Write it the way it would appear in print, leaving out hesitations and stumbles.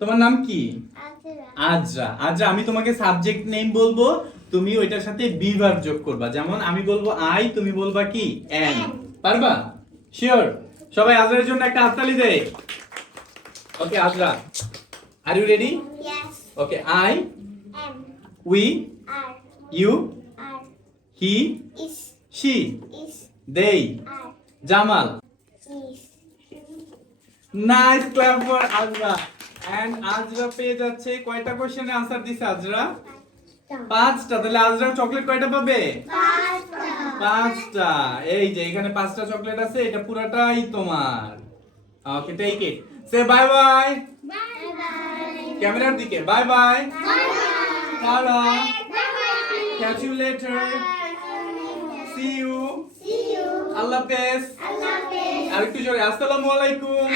তোমার নাম কি? আজরা। আজরা, আমি তোমাকে সাবজেক্ট নেম বলবো, তুমি ওইটার সাথে বি ভার্ব যোগ করবা। যেমন আমি বলবো আই, তুমি বলবা কি এম। পারবা? শিওর? সবাই আজরার জন্য একটা হাততালি দেয়। Okay Azra, are you ready? Okay, I, we, you, he, she, they, Jamal. Nice, clap for Azra. And Azra পেয়ে যাচ্ছে কয়টা কোশ্চেনে আনসার দিছে আজরা? 5টা। তাহলে আজরা চকলেট কয়টা পাবে? 5টা। এই যে এখানে 5টা চকলেট আছে, এটা পুরাটাই তোমার। Okay, take it. Say bye bye. ক্যামেরার দিকে bye bye. Tata. Catch you later. See you. আল্লাহ হাফেজ। আরেকটু জোরে, আসসালামু আলাইকুম।